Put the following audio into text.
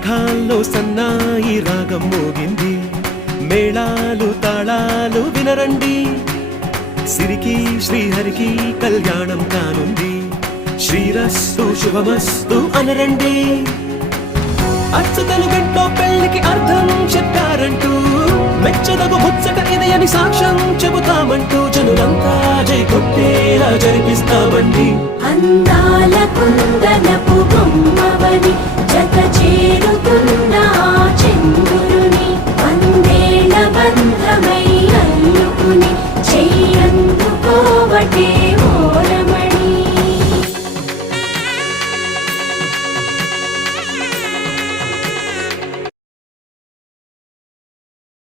మేఘాల్లో సన్నాయి రాగం మోగింది, మేళాలు తాళాలు వినరండి, సిరికి శ్రీహరికి కళ్యాణం కానుంది, శ్రీరస్తు శుభమస్తు అనరండి. అచ్చతలు గంటో పెళ్లికి అర్థం చెప్పారంటూ, మెచ్చదగు ముచ్చట ఇది అని సాక్ష్యం చెబుతామంటూ, జనులంతా జై కొట్టేలా జరిపిస్తామండి. అందాల కుందన